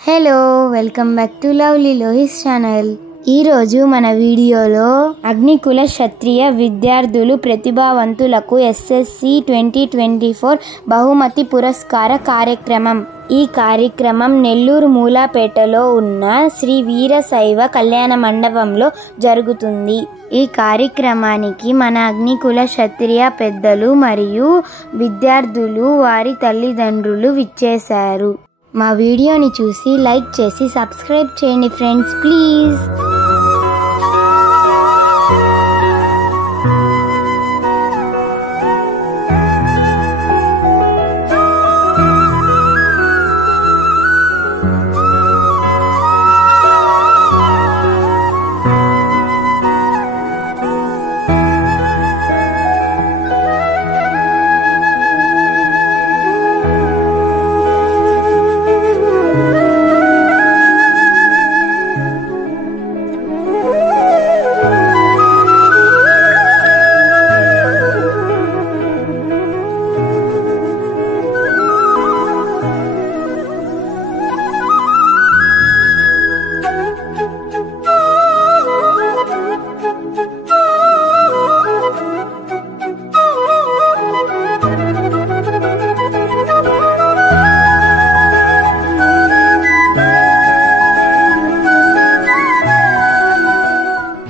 Hello welcome back to lovely Lohis channel. ఈరోజు మన వీడియోలో అగ్నికుల క్షత్రియ విద్యార్థులు ప్రతిభావంతులకు ఎస్ఎస్సి 2024 బహుమతి పురస్కార కార్యక్రమం. ఈ కార్యక్రమం నెల్లూరు మూలాపేటలో ఉన్న శ్రీ వీరశైవ కళ్యాణ మండపంలో జరుగుతుంది. ఈ కార్యక్రమానికి మన అగ్నికుల క్షత్రియ పెద్దలు మరియు విద్యార్థులు వారి తల్లిదండ్రులు విచ్చేశారు. మా వీడియోని చూసి లైక్ చేసి సబ్స్క్రైబ్ చేయండి ఫ్రెండ్స్, ప్లీజ్.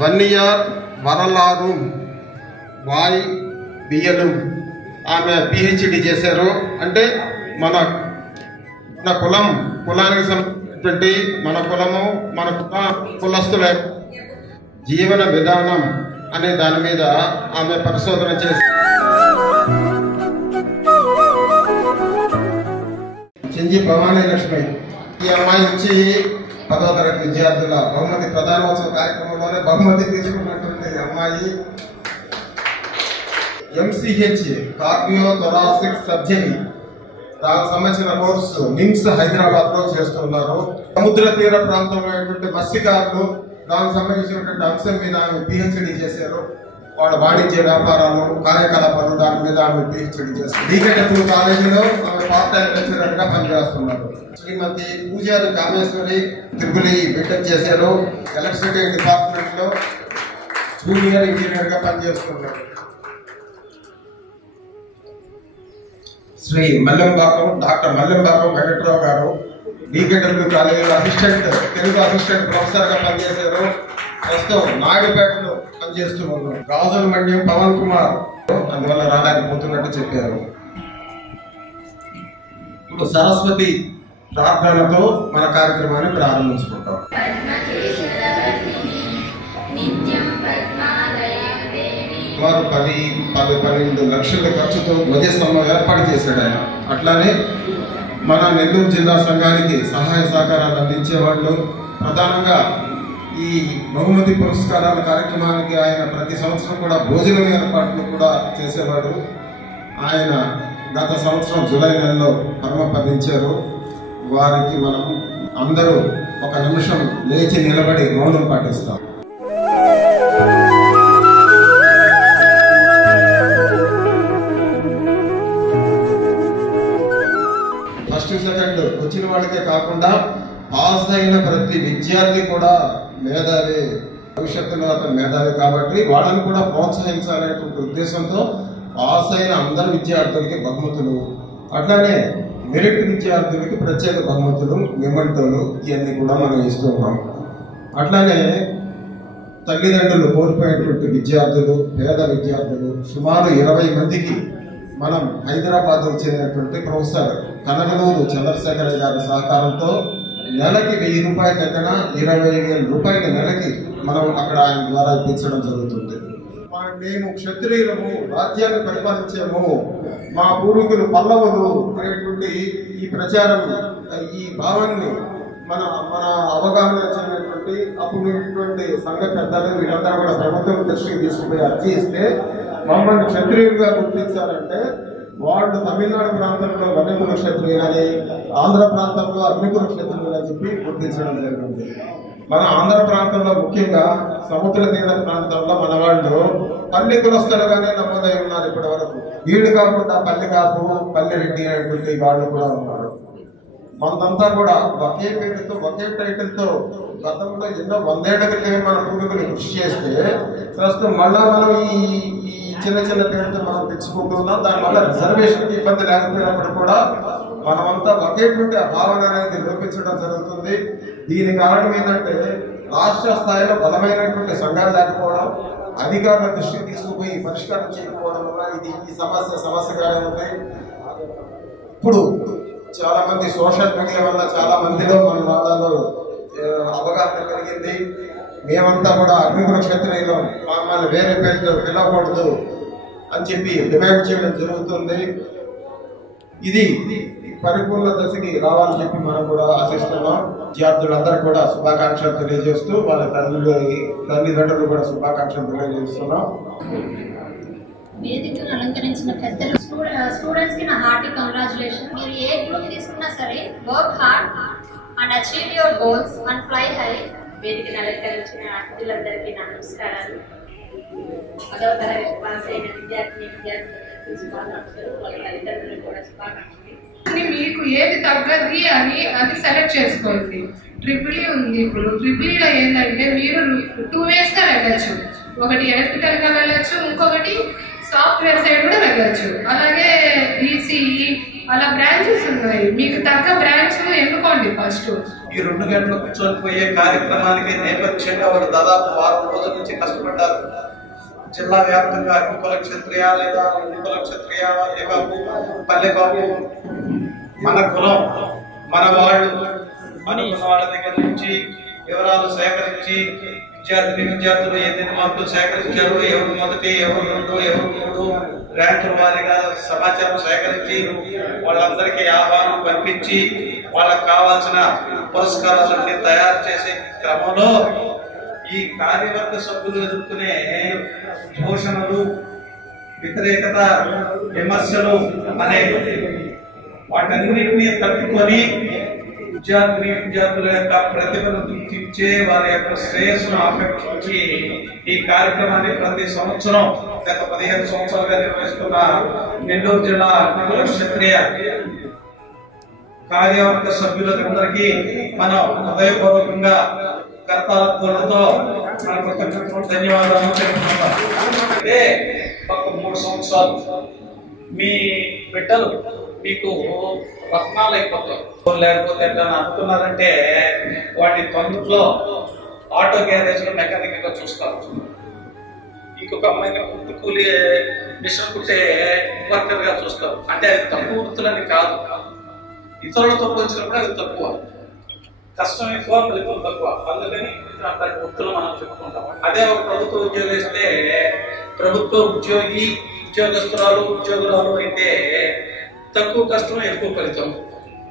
వన్నియార్ వరలారు వాయ్ బియ్యలు ఆమె పిహెచ్డి చేశారు. అంటే మన కులానికి సంబంధించినటువంటి మన కులము మన కులస్తుల జీవన విధానం అనే దాని మీద ఆమె పరిశోధన చేసి చెంజి భవానీ లక్ష్మి ఈ అమ్మాయి నుంచి 10వ తరగతి విద్యార్థుల బహుమతి ప్రధానోత్సవ కార్యక్రమంలోనే బహుమతి తీసుకున్నటువంటి అమ్మాయి ఎంసీహెచ్ కార్డియో థొరాసిక్ సర్జరీ దానికి సంబంధించిన కోర్సు నిమ్స్ హైదరాబాద్ లో చేస్తున్నారు. సముద్ర తీర ప్రాంతంలో మత్స్యకారులు దానికి సంబంధించినటువంటి అంశం మీద ఆమె పిహెచ్డి చేశారు. వాళ్ళ వాణిజ్య వ్యాపారాలు కార్యకలాపాలు దాని మీద ఆమె పిహెచ్డి చేస్తారు. డీకేటప్పుడు కాలేజీలో ఆమె పార్ట్ టైం లెక్చరర్ గా పనిచేస్తున్నారు. శ్రీమతి పూజారి కామేశ్వరి త్రిపులి బీటెక్ చేశారు. ఎలక్ట్రిసిటీ డిపార్ట్మెంట్ లో జూనియర్ ఇంజనీర్ గా పనిచేస్తున్నారు. శ్రీ మల్లెంబాకం డాక్టర్ మల్లెంబాకం వెంకట్రావు గారు డీకేటప్పుడు కాలేజీలో తెలుగు అసిస్టెంట్ ప్రొఫెసర్ గా పనిచేశారు. ప్రస్తుతం నాయుడుపేటలో పనిచేస్తూ ఉన్నారు. గాజుల మండ్యం పవన్ కుమార్ అందువల్ల రాలేకపోతున్నట్టు చెప్పారు. ఇప్పుడు సరస్వతి ప్రార్థనతో మన కార్యక్రమాన్ని ప్రారంభించుకుంటాం. సుమారు 10-12 లక్షల ఖర్చుతో ధ్వజస్తంభం ఏర్పాటు చేశాడు ఆయన. అట్లానే మన నెల్లూరు జిల్లా సంఘానికి సహాయ సహకారాలు అందించేవాళ్ళు. ప్రధానంగా ఈ బహుమతి పురస్కారాల కార్యక్రమానికి ఆయన ప్రతి సంవత్సరం కూడా భోజనం ఏర్పాట్లు కూడా చేసేవాడు. ఆయన గత సంవత్సరం జూలై నెలలో పరమపదించారు. వారికి మనం అందరూ ఒక నిమిషం లేచి నిలబడి మౌనం పాటిస్తాం. ఫస్ట్ సెకండ్ వచ్చిన వాళ్ళకే కాకుండా పాస్ అయిన ప్రతి విద్యార్థి కూడా మేధావి, భవిష్యత్తులో అతను మేధావి కాబట్టి వాళ్ళని కూడా ప్రోత్సహించాలనేటువంటి ఉద్దేశంతో పాస్ అయిన అందరు విద్యార్థులకి బహుమతులు, అట్లానే మెరిట్ విద్యార్థులకి ప్రత్యేక బహుమతులు, మెమెంటోలు ఇవన్నీ కూడా మనం ఇస్తున్నాం. అట్లానే తల్లిదండ్రులు కోల్పోయినటువంటి విద్యార్థులు, పేద విద్యార్థులు సుమారు 20 మందికి మనం హైదరాబాద్ చెందినటువంటి ప్రొఫెసర్ కనగలూరు చంద్రశేఖర్ గారి సహకారంతో నెలకి 1000 రూపాయల కన్నా 20,000 రూపాయల నెలకి మనం అక్కడ ఆయన ద్వారా ఇప్పించడం జరుగుతుంది. మేము క్షత్రియులము, రాజ్యాన్ని పరిపాలించాము, మా పూర్వీకులు పల్లవులు అనేటువంటి ఈ ప్రచారం, ఈ భావాన్ని మన అవగాహన చెందినటువంటి అప్పుడున్నటువంటి సంఘ పెద్దలు వీళ్ళందరూ కూడా ప్రభుత్వం దృష్టికి తీసుకుపోయి అర్జీ ఇస్తే మమ్మల్ని క్షత్రియులుగా గుర్తించాలంటే వాళ్ళు తమిళనాడు ప్రాంతంలో వన్యకుల క్షత్రియులని, ఆంధ్ర ప్రాంతంలో అగ్నికుల క్షత్రియులని చెప్పి గుర్తించడం జరిగింది. మన ఆంధ్ర ప్రాంతంలో ముఖ్యంగా సముద్ర తీర ప్రాంతంలో మన వాళ్ళు పల్లి కులస్తులుగానే నమోదై ఉన్నారు ఇప్పటి వరకు. వీళ్ళు కాకుండా పల్లి కాపు, పల్లి రెడ్డి అనేటువంటి వాళ్ళు కూడా ఉన్నారు. మనదంతా కూడా ఒకే పేరుతో ఒకే టైటిల్తో గతంలో ఎన్నో 100 ఏళ్ల క్రితమే మన పూర్వీకులు కృషి చేస్తే ప్రస్తుతం మళ్ళా మనం ఈ చిన్న చిన్న పేరుతో మనం తెచ్చుకుంటున్నాం. దానివల్ల రిజర్వేషన్కి ఇబ్బంది లేకపోయినప్పుడు కూడా మనమంతా ఒకేటువంటి భావన అనేది లోపించడం జరుగుతుంది. దీని కారణం ఏంటంటే రాష్ట్ర స్థాయిలో బలమైనటువంటి సంఘాలు లేకపోవడం, అధికారుల దృష్టికి తీసుకుపోయి పరిష్కారం చేయకపోవడం వల్ల ఈ సమస్యగానే ఉంటాయి. ఇప్పుడు చాలా మంది సోషల్ మీడియా వల్ల చాలా మందిలో మన వాళ్ళలో అవగాహన కలిగింది. మేమంతా కూడా అగ్నికుల క్షత్రియులు, మమ్మల్ని వేరే పేరుతో పిలవకూడదు అని చెప్పి డిమాండ్ చేయడం జరుగుతుంది. ఇది పరిపూర్ణ దశకి రావాలని చెప్పి మనం కూడా ఆశిస్తున్నాం. విద్యార్థులందరూ కూడా శుభాకాంక్షలు తెలియజేస్తూ వాళ్ళ తల్లిదండ్రులు కూడా శుభాకాంక్షలు తెలియజేస్తున్నాం. వేదికను అలంకరించిన పెద్దలు, స్టూడెంట్స్ కి నా హార్టీ కంగ్రాచులేషన్. మీరు ఏ గ్రూప్ తీసుకున్నా సరే work hard and achieve your goals and fly high. వేదికను అలంకరించిన అతిథులందరికీ నా నమస్కారాలు. 10వ తరగతి పాస్ అయిన విద్యార్థులకు శుభాకాంక్షలు, వాళ్ళ తల్లిదండ్రులకు కూడా శుభాకాంక్షలు. మీకు ఏది తగ్గది అని అది సెలెక్ట్ చేసుకోండి. ట్రిపుల్ ఉంది. ఇప్పుడు ట్రిపుల్ ఏంటంటే మీరు 2 ways గా వెళ్ళచ్చు. ఒకటి ఎలక్ట్రికల్ గా వెళ్ళచ్చు, ఇంకొకటి సాఫ్ట్వేర్ సైడ్ కూడా వెళ్ళచ్చు. అలాగే ఈసీఈ అలా బ్రాంచెస్ ఉన్నాయి. మీకు తగ్గ బ్రాంచ్ ఎన్నుకోండి ఫస్ట్. ఈ 2 గంటలు కూర్చొని పోయే కార్యక్రమానికి నేపథ్యంగా వారు దాదాపు 6 రోజుల నుంచి కష్టపడ్డారు. జిల్లా వ్యాప్తంగా అగ్నికుల క్షత్రియ లేదా కుల క్షత్రియ లేక పల్లె కాపు, మన కులం మన వాళ్ళు అనుకున్న వాళ్ళ దగ్గర నుంచి వివరాలు సేకరించి విద్యార్థులు ఎన్ని మార్కులు సేకరించారు, ఎవరు మొదటి, ఎవరు 2, ఎవరు 3 ర్యాంకుల వారీగా సమాచారం సేకరించి వాళ్ళందరికీ ఆహ్వానం పంపించి వాళ్ళకి కావాల్సిన పురస్కారాలన్నీ తయారు చేసే క్రమంలో ఈ కార్యవర్గ సభ్యులు ఎదుర్కొనే దూషణలు, వ్యతిరేకత, విమర్శలు అనే వాటన్నిటినీ తట్టుకొని విద్యార్థుల యొక్క ప్రతిభను గుర్తించే వారి యొక్క శ్రేయస్సును ఆపేక్షించి ఈ కార్యక్రమాన్ని ప్రతి సంవత్సరం గత 15 సంవత్సరాలుగా నిర్వహిస్తున్న నెల్లూరు జిల్లా అగ్నికుల క్షత్రియ కార్యవర్గ సభ్యులందరికీ మనం హృదయపూర్వకంగా కర్తాలతో మనకు ధన్యవాదాలు తెలుపుతున్నాం. అంటే ఒక 3 సంవత్సరాలు మీ బిడ్డలు మీకు రత్నాలు అయిపోతాయి. లేకపోతే ఎట్లా అనుకున్నారంటే వాటి తొందరలో ఆటో గ్యారేజ్ లో మెకానిక్ గా చూస్తారు. ఇంకొక అమ్మాయిని కుట్టు కూలి మిషన్ కుట్టే వర్కర్ గా చూస్తారు. అంటే అది తక్కువ వృత్తులని కాదు, ఇతరులతో పోల్చినప్పుడు అది తక్కువ, కష్టం ఎక్కువ, ఫలితం తక్కువ. అందుకని అట్లాంటి వృత్తులు మనం చెప్పుకుంటాం. అదే ఒక ప్రభుత్వ ఉద్యోగం ఇస్తే ప్రభుత్వ ఉద్యోగురాలు అయితే తక్కువ కష్టం ఎక్కువ ఫలితం.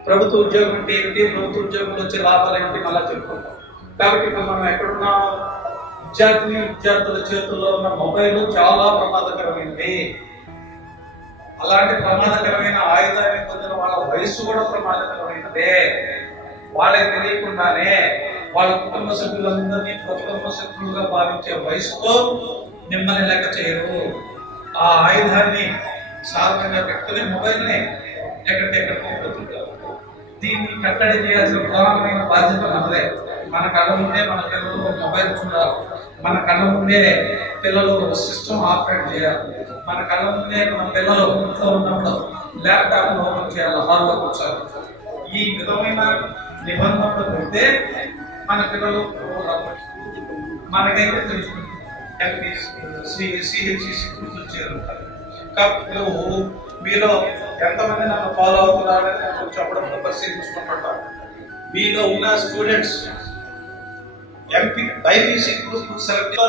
ప్రభుత్వ ఉద్యోగం అంటే ఏంటి, ప్రభుత్వ ఉద్యోగంలో వచ్చే లాభాలు ఏంటి మళ్ళా చెప్పుకుంటాం. కాబట్టి ఇప్పుడు మనం ఎక్కడున్నా విద్యార్థుల చేతుల్లో ఉన్న మొబైల్ చాలా ప్రమాదకరమైనది. అలాంటి ప్రమాదకరమైన ఆయుధాన్ని పొందిన వాళ్ళ వయస్సు కూడా ప్రమాదకరమైనదే. వాళ్ళకి తెలియకుండానే వాళ్ళ కుటుంబ సభ్యులందరినీ కుటుంబ సభ్యులుగా భావించే వయసుతో మిమ్మల్ని లెక్క చేయరు. ఆ ఆయుధాన్ని సాధారణంగా పెట్టుకుని మొబైల్ని ఎక్కడికెక్కడ పోతుంటారు. దీన్ని కట్టడి చేయాల్సిన ప్రధానమైన బాధ్యత మనదే. మన కళ్ళ ముందే మన పిల్లలు మొబైల్ చూడాలి, మన కళ్ళ ముందే పిల్లలు సిస్టమ్ ఆపరేట్ చేయాలి, మన కళ్ళ ముందే మన పిల్లలు ఇంట్లో ఉన్నప్పుడు ల్యాప్టాప్ ఓపెన్ చేయాలి, హాల్లో కూర్చోాలి. ఈ విధమైన నిబంధనలు పెడితే మన పిల్లలు మనకైతే తెలుస్తుంది. చేరుంటారు. కాబట్టి మీలో ఎంతమంది నన్ను ఫాలో అవుతున్నారని నేను చెప్పడంతో పరిశీలించుకుంటుంటాను. మీలో ఉన్న స్టూడెంట్స్ బైపీసీ గ్రూప్ సెలెక్ట్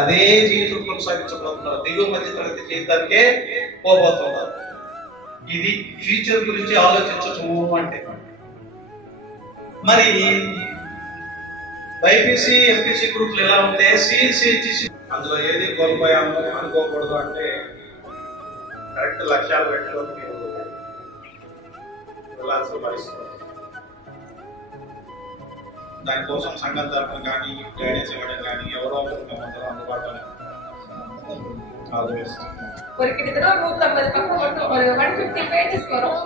అదే జీవితం కొనసాగించబోతున్నారు, దిగువ మధ్య తరగతి జీవితానికే పోబోతున్నారు. ఇది ఫ్యూచర్ గురించి ఆలోచించటము అంటే. మరి బైపీసీ ఎంపీసీ గ్రూప్లు ఎలా ఉంటే సిఎస్సి హెచ్ఈసి అందులో ఏది కోల్పోయాము అనుకోకూడదు. అంటే కరెక్ట్ లక్ష్యాలు పెట్టుకొని మీరు వెళ్ళాల్సిన పరిస్థితి. దానికోసం సంఘం తరఫున కానీ గైడెన్స్ ఇవ్వడం కానీ ఎవరో ఒకరు అందుబాటులో ஒரு கிட்டத்தட்ட 150 பக்கம் மட்டும் ஒரு 150 பேஜஸ் வரும்.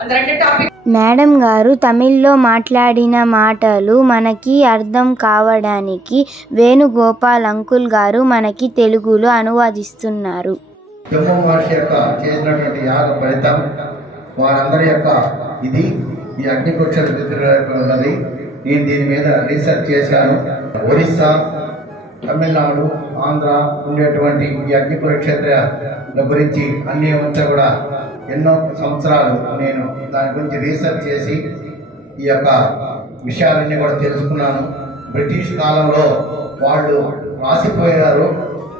அந்த 2 டாபிக் మేడం గారు తమిళ్లో మాట్లాడిన మాటలు మనకి అర్థం కావడానికి వేణుగోపాల్ అంకుల్ గారు మనకి తెలుగులో అనువాదిస్తున్నారు. బ్రహ్మ మహర్షి యొక్క చేసినటువంటి యాగ ఫలితం వారందరి యొక్క ఇది ఈ అగ్నికుక్ష ఉన్నది. నేను దీని మీద రీసెర్చ్ చేశాను. ఒరిస్సా, తమిళనాడు, ఆంధ్ర ఉండేటువంటి ఈ అగ్నికుల క్షేత్రాల గురించి అన్ని అంతా కూడా ఎన్నో సంవత్సరాలు నేను దాని గురించి రీసెర్చ్ చేసి ఈ యొక్క విషయాలన్నీ కూడా తెలుసుకున్నాను. బ్రిటిష్ కాలంలో వాళ్ళు రాసిపోయారు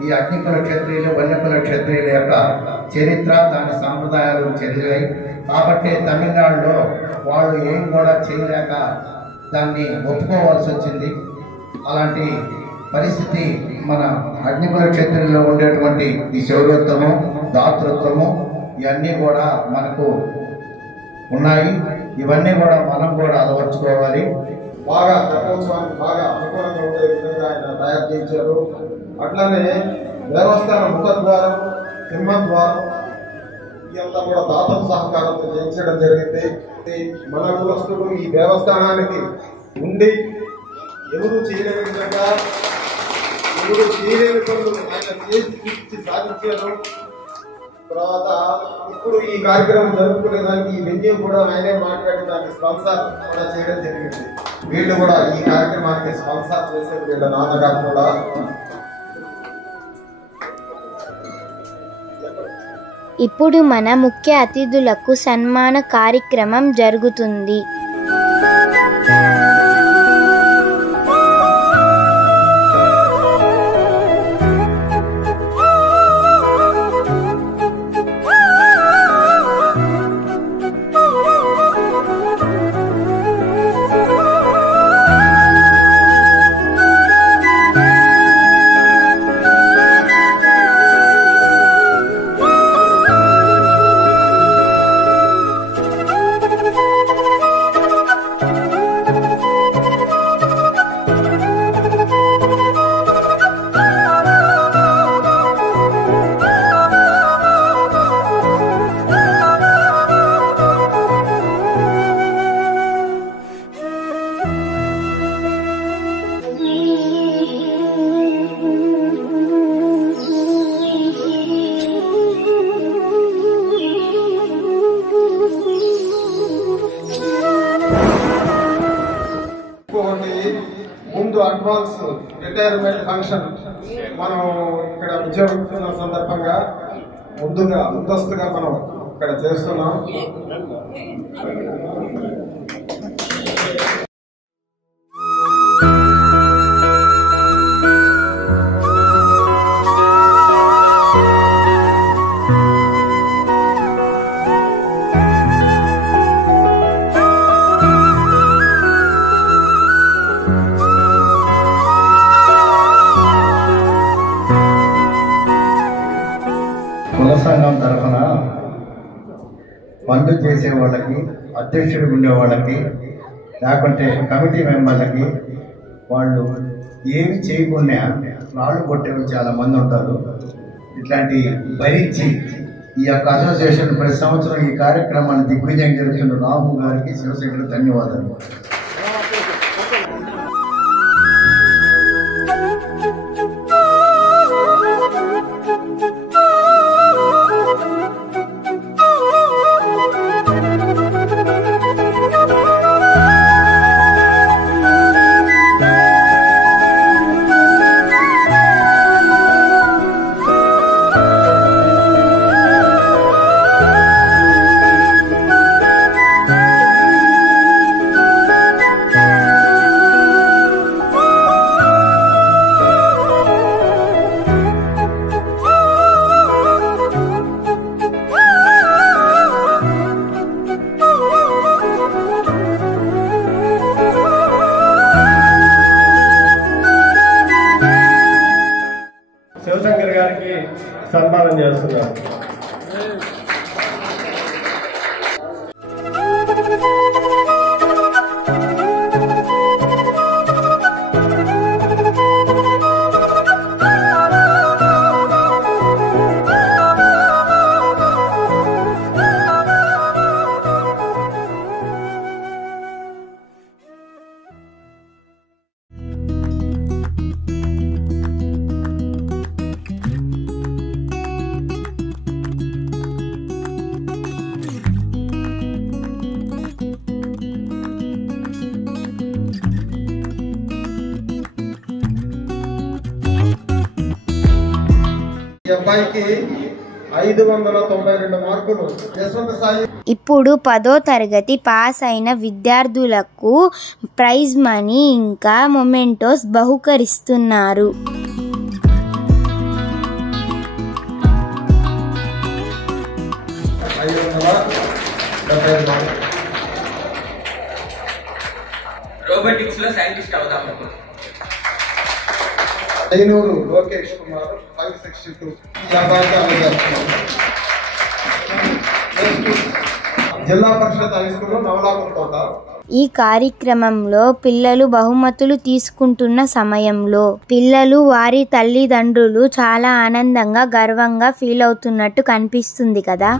ఈ అగ్నికుల క్షత్రియులు, వన్యకుల క్షత్రియుల యొక్క చరిత్ర, దాని సాంప్రదాయాలు చదివాయి. కాబట్టి తమిళనాడులో వాళ్ళు ఏం కూడా చేయలేక దాన్ని ఒప్పుకోవాల్సి వచ్చింది. అలాంటి పరిస్థితి మన అగ్నికుల క్షత్రియుల్లో ఉండేటువంటి ఈ శౌర్యత్వము, దాతృత్వము ఇవన్నీ కూడా మనకు ఉన్నాయి. ఇవన్నీ కూడా మనం కూడా అలవర్చుకోవాలి. బాగా రథోత్సవానికి బాగా అనుకూలంగా ఉండే విధంగా ఆయన తయారు చేయించారు. అట్లానే దేవస్థాన ముఖద్వారం, సింహద్వారం ఇదంతా కూడా దాతల సహకారంతో చేయించడం జరిగింది. మన కులస్తులు ఈ దేవస్థానానికి ఉండి ఎవరు చేయలేని విధంగా ఎవరు చేయలేని పనులు ఆయన చేసి సాధించారు. తర్వాత ఇప్పుడు ఈ కార్యక్రమం జరుపుకునేదానికి ఈ వెన్యూ కూడా ఆయనే మాట్లాడి దానికి స్పాన్సర్ కూడా చేయడం జరిగింది. వీళ్ళు కూడా ఈ కార్యక్రమానికి స్పాన్సర్ చేసేది వీళ్ళ నాన్నగారు కూడా. ఇప్పుడు మన ముఖ్య అతిథులకు సన్మాన కార్యక్రమం జరుగుతుంది. ముందు అడ్వాన్స్ రిటైర్మెంట్ ఫంక్షన్ మనం ఇక్కడ ఉద్యోగం సందర్భంగా ముందస్తుగా మనం ఇక్కడ చేస్తున్నాం. కుల సంఘం తరఫున పనులు చేసే వాళ్ళకి, అధ్యక్షుడు ఉండే వాళ్ళకి, లేకుంటే కమిటీ మెంబర్లకి వాళ్ళు ఏమి చేయకుండా రాళ్ళు కొట్టేవి చాలా మంది ఉంటారు. ఇట్లాంటి భరించి ఈ యొక్క అసోసియేషన్ ప్రతి సంవత్సరం ఈ కార్యక్రమాన్ని దిగ్విజయం జరుగుతున్న రాము గారికి, శివశంకర్ ధన్యవాదాలు. శివశంకర్ గారికి సన్మానం చేస్తున్నారు. అబ్బాయికి 592 మార్కులు. యశ్వంత్ సాయి ఇప్పుడు 10వ తరగతి పాస్ అయిన విద్యార్థులకు ప్రైజ్ మనీ ఇంకా మొమెంటోస్ బహుకరిస్తున్నారు. రోబోటిక్స్ లో సైంటిస్ట్ అవుతాము. ఐనూరు లోకేష్ కుమార్ 562 జిల్లా పరిషత్ హై స్కూల్ నవలాపురకోట. ఈ కార్యక్రమంలో పిల్లలు బహుమతులు తీసుకుంటున్న సమయంలో పిల్లలు వారి తల్లిదండ్రులు చాలా ఆనందంగా గర్వంగా ఫీల్ అవుతున్నట్టు కనిపిస్తుంది కదా.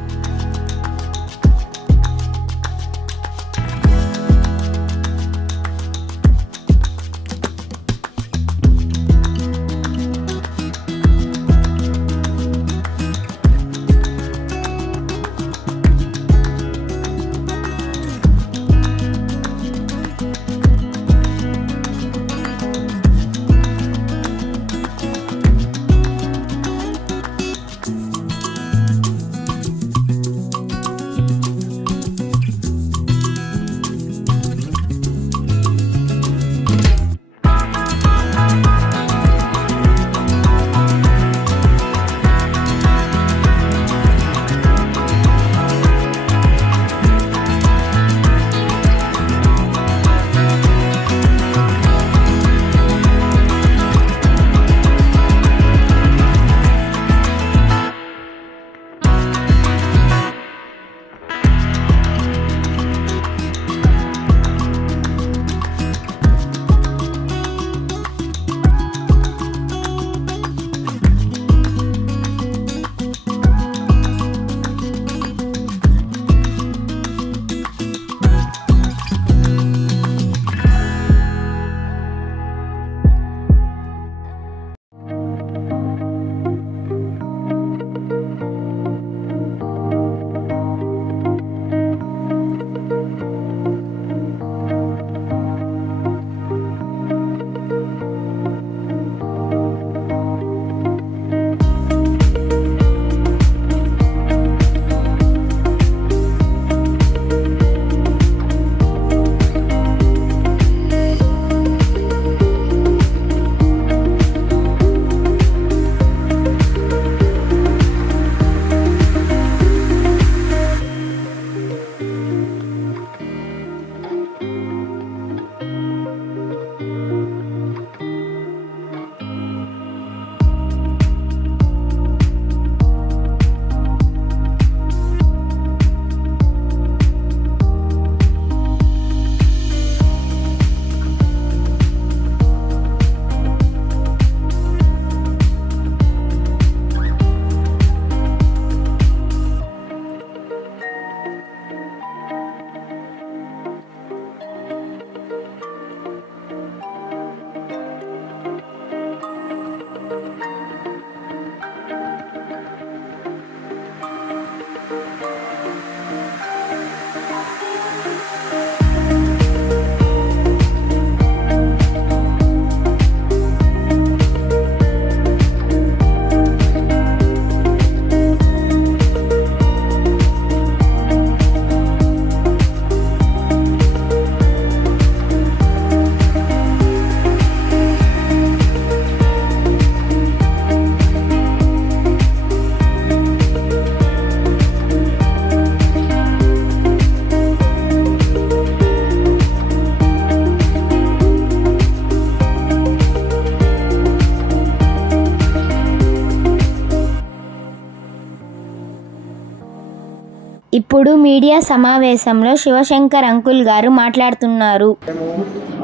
ఇప్పుడు మీడియా సమావేశంలో శివశంకర్ అంకుల్ గారు మాట్లాడుతున్నారు.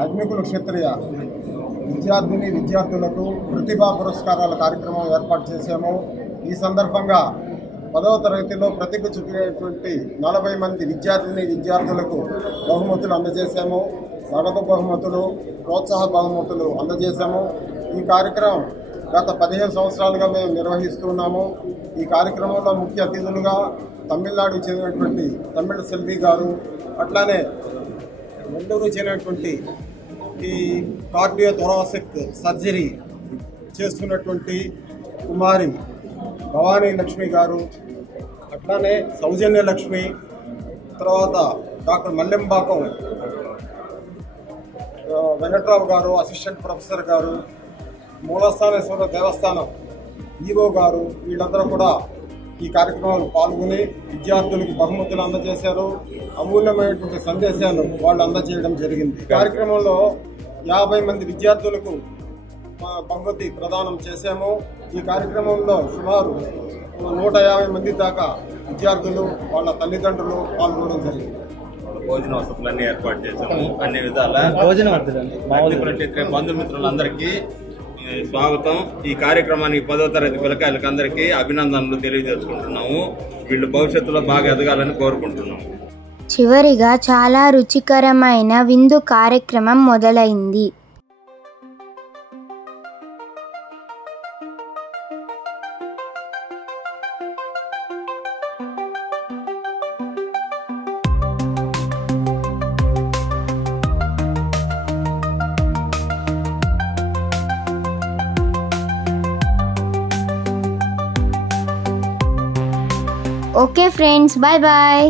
అగ్నికుల క్షత్రియ విద్యార్థులకు ప్రతిభా పురస్కారాల కార్యక్రమం ఏర్పాటు చేశాము. ఈ సందర్భంగా 10వ తరగతిలో ప్రతిభ చూపినటువంటి 40 మంది విద్యార్థులకు బహుమతులు అందజేశాము. నగదు బహుమతులు, ప్రోత్సాహ బహుమతులు అందజేశాము. ఈ కార్యక్రమం గత 15 సంవత్సరాలుగా మేము నిర్వహిస్తున్నాము. ఈ కార్యక్రమంలో ముఖ్య అతిథులుగా తమిళనాడుకు చెందినటువంటి తమిళ సెల్వి గారు, అట్లానే నెల్లూరు చెందినటువంటి ఈ కార్డియో థొరాసిక్ సర్జరీ చేస్తున్నటువంటి కుమారి భవానీ లక్ష్మి గారు, అట్లానే సౌజన్య లక్ష్మి, తర్వాత డాక్టర్ మల్లెంబాకం వెంకట్రావు గారు, అసిస్టెంట్ ప్రొఫెసర్ గారు, మూలస్థానేశ్వర దేవస్థానం ఈవో గారు, వీళ్ళందరూ కూడా ఈ కార్యక్రమంలో పాల్గొని విద్యార్థులకు బహుమతులు అందజేశారు. అమూల్యమైనటువంటి సందేశాలు వాళ్ళు అందజేయడం జరిగింది. ఈ కార్యక్రమంలో 50 మంది విద్యార్థులకు బహుమతి ప్రదానం చేశాము. ఈ కార్యక్రమంలో సుమారు 150 మంది దాకా విద్యార్థులు, వాళ్ళ తల్లిదండ్రులు పాల్గొనడం జరిగింది. భోజన వసతులన్నీ ఏర్పాటు చేశాము. అన్ని విధాల క్షేత్రీయ బంధుమిత్రులందరికీ స్వాగతం. ఈ కార్యక్రమానికి 10వ తరగతి పిల్లకాయలకు అందరికీ అభినందనలు తెలియజేసుకుంటున్నాము. వీళ్ళు భవిష్యత్తులో బాగా ఎదగాలని కోరుకుంటున్నాము. చివరిగా చాలా రుచికరమైన విందు కార్యక్రమం మొదలైంది. Okay friends, bye bye.